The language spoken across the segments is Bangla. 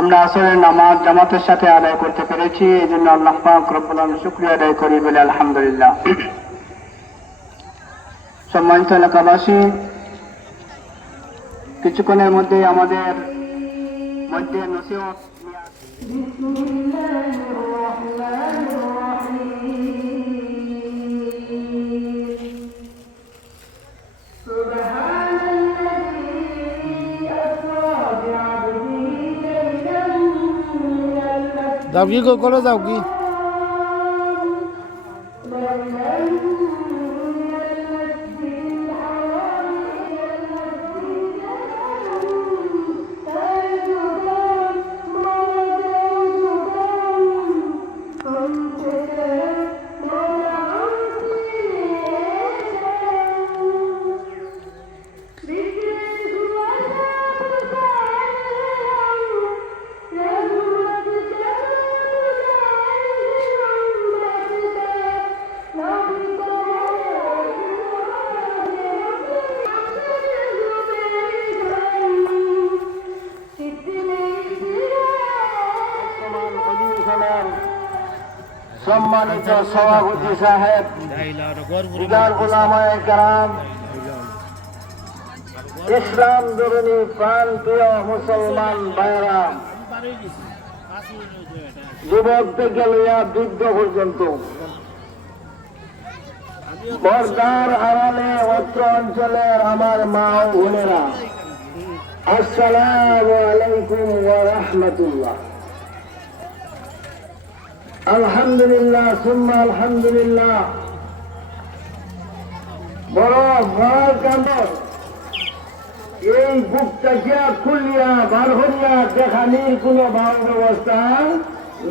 আমরা আসরের নামাজ জামাতের সাথে আদায় করতে পেরেছি এই জন্য আল্লাহ পাক শুকরিয়া আদায় করি বলে আলহামদুলিল্লাহ। সম্মানিত এলাকাবাসী, কিছুক্ষণের মধ্যে আমাদের মধ্যে নসিহত যাও কি করে যাও কি? সম্মানিত সভাপতি সাহেব বিদার উলামায়ে কেরাম, ইসলাম ধরনী প্রাণ প্রিয় মুসলমান ভাইরা যুবক থেকে লইয়া বৃদ্ধ পর্যন্ত পর্দার আড়ালে অত্র অঞ্চলের আমার মা ও বোনেরা, আসসালামু আলাইকুম ওয়া রাহমাতুল্লাহ। আলহামদুলিল্লাহ, সুম্মা আলহামদুলিল্লাহ। বড় বড় কান্দ এই বুকটাকে খুলিয়া বার হইয়া দেখানির কোনো ভাব ব্যবস্থা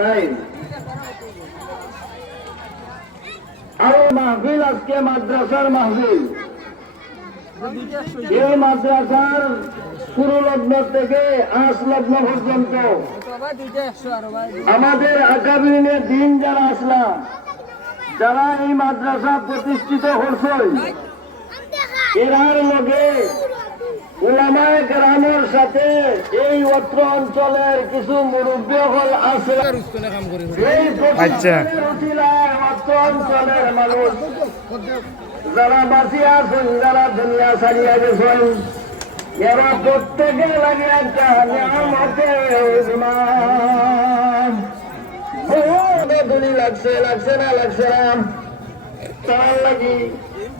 নাই। আরও মাহফিল আজকে মাদ্রাসার মাহফিল। এই মাদ্রাসার পুরো লগ্ন থেকে আস লগ্ন পর্যন্ত আমাদের আগামী দিন যারা আসলাম যারা এই মাদ্রাসা প্রতিষ্ঠিত করছে এরার লগে উলামায়ে গ্রামের সাথে এই অত্র অঞ্চলের কিছু মুরব্বী হল আছে এই আচ্ছা। অত্র অঞ্চলের মানুষ যারা বাঁচিয়ে আছেন, যারা দুনিয়া ছাড়িয়া গেছেন, এরা প্রত্যেকে লাগে একটা লাগছে লাগছে না লাগছে না। তার লাগি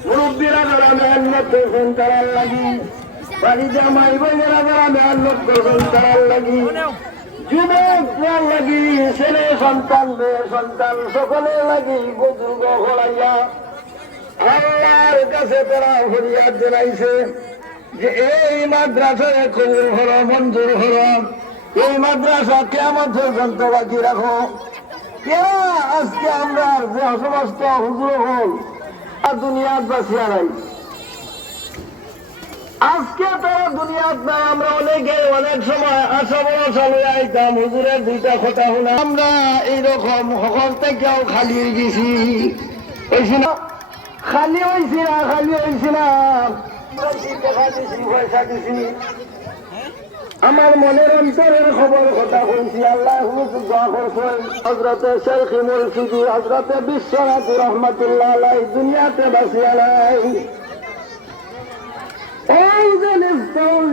মুরব্বীরা যারা মেহনত করছেন তারার লাগি বাড়িতে মাই বোনেরা যারা মেহনত করছেন তারার লাগি লাগি ছেলে সন্তান সন্তান সকলে লাগি বুজুর্গ হলাইয়া আল্লাহর কাছে তারা ফরিয়াদ জানাইছে যে এই মাদ্রাসায় কবুল হর মঞ্জুর হর এই মাদ্রাসা কেমন পর্যন্ত বাকি রাখো। আজকে আমরা যে সমস্ত হুজুর হল, আর দুনিয়াত বাঁচিয়া নাই আজকে তারা দুনিয়াত নাই আমরা অনেকে অনেক সময় আশা ভরসা আইতাম, হুজুরের দুইটা কথা শুনে। আমরা এইরকম সকল থেকেও খালি গেছি। না খালি হয়েছি না, খালি হয়েছি না। পয়সা দিছি আমার মনের অন্তরের খবর কথা শুনছি আল্লাহ দোয়া করছেন। হজরতে শেখ মুর্শিদি হজরতে বিশ্বনাথ রহমতুল্লাহ আলাই দুনিয়াতে বাসিয়া নাই এই যে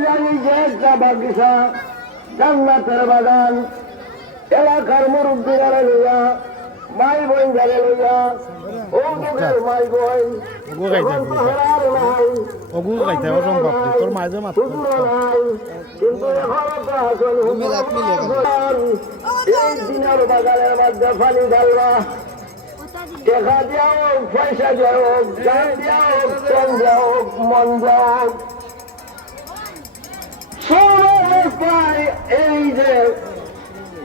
জানি যে একটা বাগিচা, জান্নাতের বাগান, এলাকার মুরব্বীরা লইয়া মাই বই যারে লইয়া ও যুগের মাই বই ওগো গাইতে এখন হবে। পাহাড় নাই অগু তোর মাঝে মাত্র কিন্তু এখনও আসল হুজুর নাই। এই দিনের বাগানের মধ্যে পানি ঢালবা। দেখা দিয়া হোক পয়সা দেওয়া হোক গান দেওয়া হোক হোক মন দেওয়া হোক সব এই যে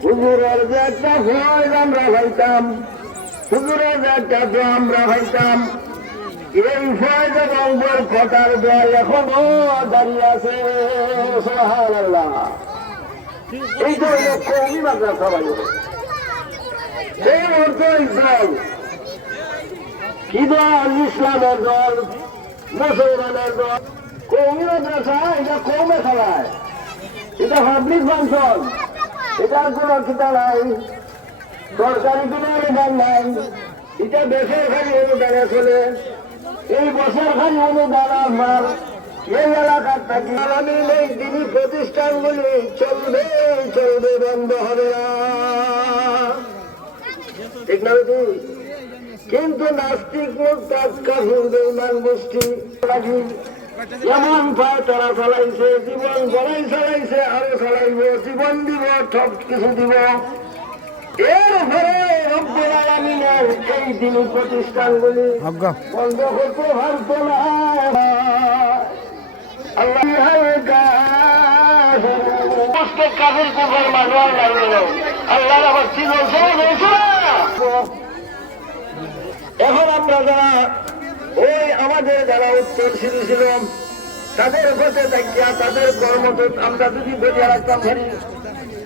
হুজুরের যে একটা ফয়েজ আমরা ভাইতাম। হুজুরের যে একটা দোয়া আমরা ভাইতাম। এই ফয়েজ এবং বরকতার দোয়া এখনও দাঁড়িয়ে আছে এই তো মাদ্রাসা বাড়ি সেই অর্থ ইসলাম কি ইসলামের দল, মুসলমানের দল কৌমি মাদ্রাসা এটা কৌমে খেলায় এটা পাবলিক ফাংশন এটার কোনো কিতা নাই। সরকারি কোনো অনুদান নাই। এটা বেসরকারি অনুদানে চলে এই বেসরকারি অনুদান আমার। এই এলাকার থাকি। আগামী এই দিনই প্রতিষ্ঠানগুলি চলবে চলবে, বন্ধ হবে না। ঠিক না? কিন্তু নাস্তিক মুক্ত কাফির বেঈমান গোষ্ঠী। এমন পায় তারা চালাইছে জীবন গড়াই চালাইছে আরও চালাইব জীবন দিব সব কিছু দিব। এরপরে রব্বুল আলামিনের এই দিনী প্রতিষ্ঠানগুলি বন্ধ করতে পারতো না। আল্লাহ সমস্ত কাজের কুকুর মানুষ লাগবে আল্লাহ আবার ছিল এখন আমরা যারা ওই আমাদের যারা উত্তরশীল ছিল, তাদের কাছে দেখিয়া তাদের কর্ম আমরা যদি বলিয়া রাখতাম পারি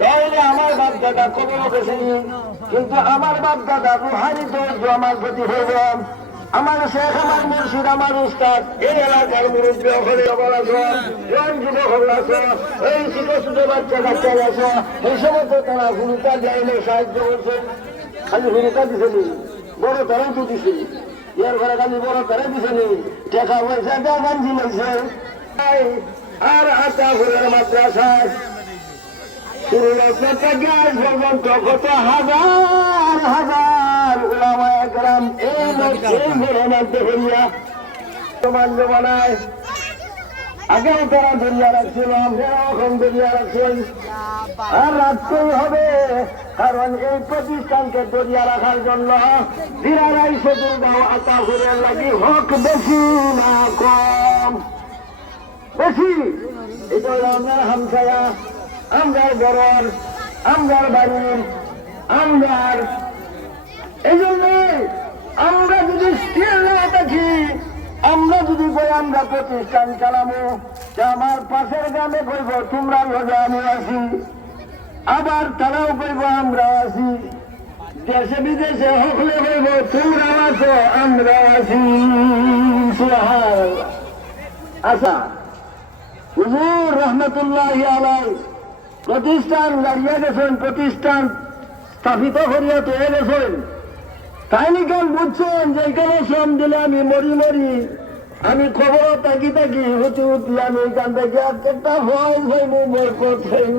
তাহলে আমার বাপ দাদা কবর বেশিনি কিন্তু আমার বাপ দাদা রুহানি তো আমার প্রতি হইব আমার শেখ, আমার মুর্শিদ, আমার উস্তাদ, এই এলাকার মুরব্বী খবর আছে এই ছোট ছোট বাচ্চা কাচ্চা আছে এই সমস্ত তারা ভূমিকা দেয়নি সাহায্য করছে খালি ভূমিকা দিছেনি বড় তারাই তো দিছে ইয়ার ঘরে খালি বড় তারাই দিছেনি। টাকা পয়সা দেওয়া গাঞ্জি লাগছে আর আটা ঘুরের মাদ্রাসায় শুরু হাজার হাজার উলামায়ে কেরাম এই মধ্যে হইয়া সমান জমানায় আগেও তারা দরিয়া রাখছিল আমরাও এখন দরিয়া রাখছেন আর রাখতেই হবে? কারণ এই প্রতিষ্ঠানকে দরিয়া রাখার জন্য দিরারাই চতুর্গাঁও আতা ঘুরে লাগি হক, বেশি না কম। বেশি। এটা হলো আপনার হামসায়া আমরার বরণ আমরার বাড়ির আমরার এই জন্য আমরা যদি স্থির না দেখি আমরা যদি কই আমরা প্রতিষ্ঠান চালাবো আমার পাশের গ্রামে কইব তোমরা আমি আছি আবার তারাও কইব, আমরা আছি। দেশে বিদেশে হকলে কইব তোমরা আছো আমরা আছি। আচ্ছা হুজুর রহমতুল্লাহ আলাই প্রতিষ্ঠান দাঁড়িয়ে গেছেন প্রতিষ্ঠান স্থাপিত করিয়া তৈরি গেছেন তাই নিকাল বুঝছেন যে এখানে শ্রম দিলে আমি মরি মরি, আমি খবর তাকি তাকি হতে উঠি আমি এখান থেকে একটা ভয় হইব বরকত হইব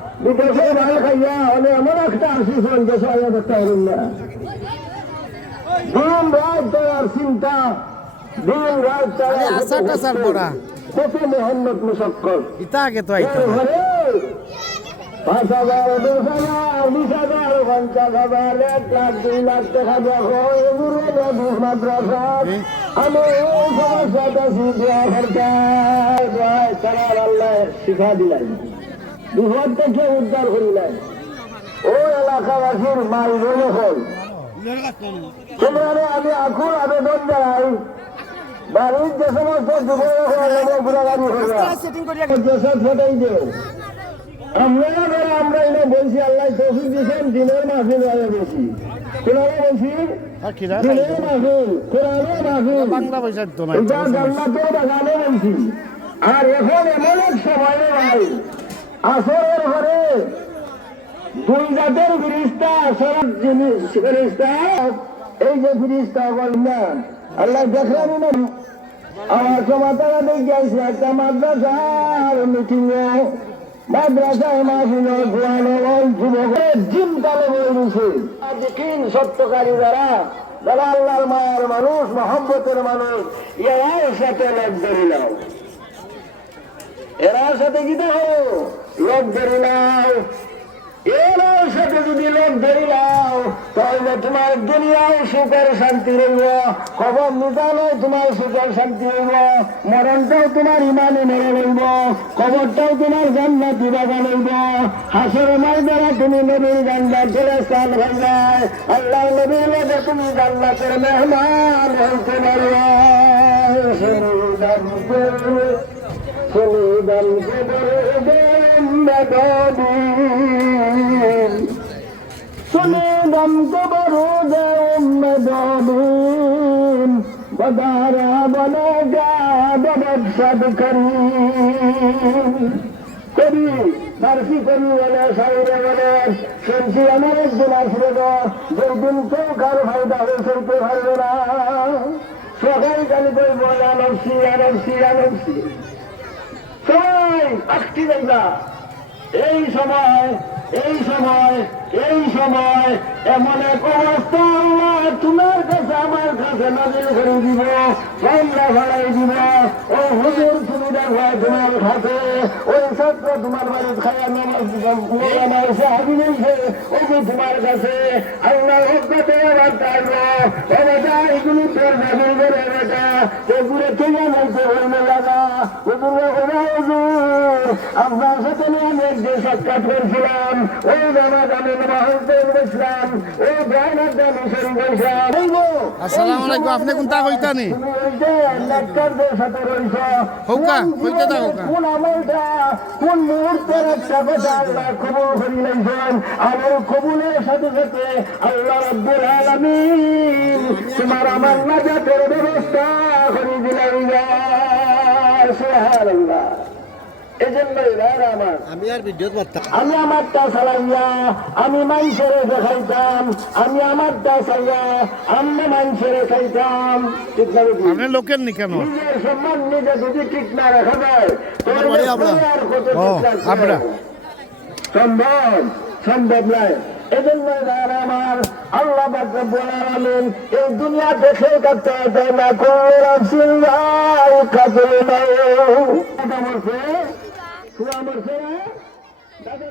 বিদেশে ভালো খাইয়া হলে এমন একটা আসি দেশে আইয়া দেখতে পারুন না দিন রাত তার চিন্তা দিন রাত তারা। কত মেহনত মুশক্কর ইতা আগে তো আইতো পাঁচ হাজার দশ হাজার বিশ হাজার পঞ্চাশ হাজার এক লাখ দুই লাখ টাকা দেখো এগুলো মাদ্রাসা আমি এই সমস্যাটা শিখা সরকার চালার আল্লাহ, শিখা দিলেন বিপদ থেকে উদ্ধার করিলেন। ও এলাকাবাসীর মাল বলে হল। সেখানে আমি আকুল আবেদন জানাই বাড়ির যে সমস্ত আমরা আমরা এটা বলছি আল্লাহ তৌফিক দিয়েছেন দিনের মাহফিল হয়ে বেশি কোরআনে বলছি আর দিনের মাহফিল কোরআনে মাহফিল। বাংলা পয়সা দিত না এটা জান্নাতের বাগানে বলছি। আর এখন এমন এক সময় আসরের ঘরে দুই জাতের ফিরিস্তা আসরের জিনিস ফিরিস্তা, এই যে ফিরিস্তা বললেন, আল্লাহ দেখলেন না। আমার সমাতারা দেখে আসছে একটা মাদ্রাসার মিটিং মাদ্রাসায় মাহফিল ঘুরানো ওই যুবকের জিম কালে বলেছে দেখিন সত্যকারী যারা যারা আল্লাহর মায়ের মানুষ, মহব্বতের মানুষ এরার সাথে লোক ধরিলাম এরার সাথে কি দেখো? লোক ধরিলাম এরার সাথে যদি লোক ধরিলাম তো তাহলে তোমার দুনিয়ায় সুখের শান্তি রইব খবর নিতালে তোমার সুখের শান্তি রইব মরণটাও তোমার ইমানে মেরে রইব খবরটাও তোমার জান্নাতি বাগান রইব হাসর দ্বারা তুমি নবীর গান্ডা চলে স্থান হয়ে যায় আল্লাহ নবীর লোকে তুমি জান্নাতের মেহমান হইতে পারবে। সলিদান সলিদান سليم كبر دوم دابين بدارا بلغا بمقصد كريم কবি ফার্সি কবি বলে সাইরে বলে শুনছি আমার একদিন আসবে গো যেদিন কেউ কারো ফায়দা হয়ে চলতে পারবে না সবাই খালি বই বলে আনছি আনছি আনছি সবাই আটটি যাইবা এই সময় এই সময় এই সময়, এমন এক অবস্থা আল্লাহ তোমার কাছে, আমার কাছে নজর করে দিব, আমরা ভাড়াই দিব। ও হুজুর তুমি দেখো তোমার কাছে ওই ছাত্র তোমার বাড়ি খায়া নামাজ নামাজ সাহাবি বলছে ওই যে তোমার কাছে আল্লাহ হকাতে আবার ও বেটা এগুলি তোর নাজিল করে বেটা এগুলো থেকে বলতে হইলে লাগা হুজুর হুজুর আপনার সাথে নিয়ে আমি একদিন সাক্ষাৎ করছিলাম। ওই নামাজ আমি নামাজ বসলাম। ওই ব্রাহ্মণ আমি শরীর বসলাম। এই আসসালামু আলাইকুম আপনি কোনটা ওই যে নেককারদের সাথে রইছ। হৌকা, কইতে দাও। কোন আমলটা, কোন মুহূর্তের একটা কথা আল্লাহ কবুল করি লাইছেন। আমল কবুলের সাথে সাথে আল্লাহ রাব্বুল আলামিন ব্যবস্থা করে দিলেন আমি আর ভিডিও করতাম আমি আমারটা চালাইয়া আমি মানুষের দেখাইতাম আমি আমারটা চাইয়া আমি মানুষের খাইতাম ঠিক না আপনি লোকের নি কেন? নিজের সম্মান নিজে যদি ঠিক না রাখা যায় আমরা। আমরা। সম্ভব? সম্ভব নয় এজন্য আমার আল্লাহ এই দুনিয়া দেখে কাটতে না। নাই সুরা মরছে দাদা